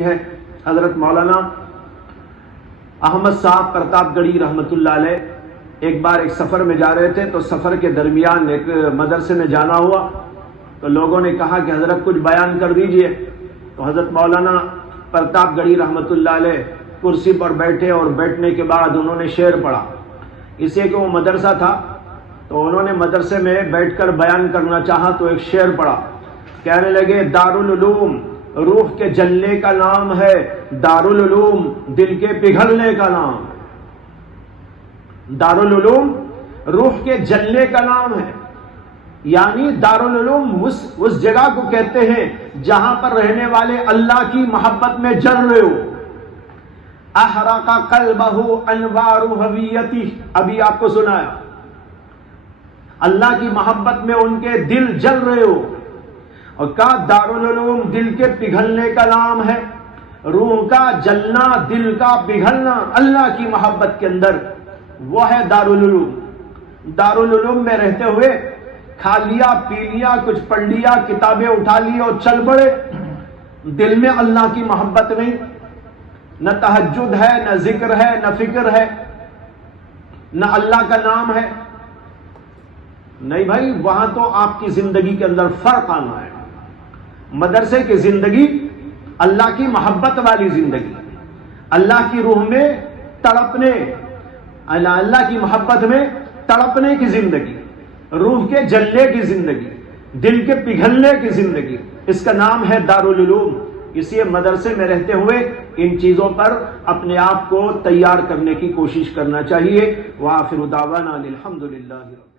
ہے حضرت مولانا احمد صاحب پرتاپ گڑھی رحمۃ اللہ علیہ ایک بار ایک سفر میں جا رہے تھے، تو سفر کے درمیان ایک مدرسے میں جانا ہوا، تو لوگوں نے کہا کہ حضرت کچھ بیان کر دیجئے۔ تو حضرت مولانا پرتاپ گڑھی رحمۃ اللہ علیہ کرسی پر بیٹھے اور بیٹھنے کے بعد انہوں نے شعر پڑھا، اس لیے کہ وہ مدرسہ تھا تو انہوں نے مدرسے میں بیٹھ کر بیان کرنا چاہا، تو ایک شعر پڑھا، کہنے لگے دارالعلوم روح کے جلنے کا نام ہے، دارالعلوم دل کے پگھلنے کا نام ہے۔ دارالعلوم روح کے جلنے کا نام ہے، یعنی دارالعلوم اس جگہ کو کہتے ہیں جہاں پر رہنے والے اللہ کی محبت میں جل رہے ہو۔ احرق قلبہ انوار ہویتی، ابھی آپ کو سنایا، اللہ کی محبت میں ان کے دل جل رہے ہو، اور کہا دارالعلوم دل کے پگھلنے کا نام ہے، روح کا جلنا، دل کا پگھلنا اللہ کی محبت کے اندر، وہ ہے دارالعلوم۔ دارالعلوم میں رہتے ہوئے کھا لیا پی لیا، کچھ پڑھ لیا، کتابیں اٹھا لی اور چل پڑے، دل میں اللہ کی محبت نہیں، نہ تہجد ہے، نہ ذکر ہے، نہ فکر ہے، نہ اللہ کا نام ہے۔ نہیں بھائی، وہاں تو آپ کی زندگی کے اندر فرق آنا ہے۔ مدرسے کی زندگی اللہ کی محبت والی زندگی، اللہ کی روح میں تڑپنے، اللہ کی محبت میں تڑپنے کی زندگی، روح کے جلنے کی زندگی، دل کے پگھلنے کی زندگی، اس کا نام ہے دارالعلوم۔ اس لیے مدرسے میں رہتے ہوئے ان چیزوں پر اپنے آپ کو تیار کرنے کی کوشش کرنا چاہیے۔ وآخر دعوانا الحمدللہ۔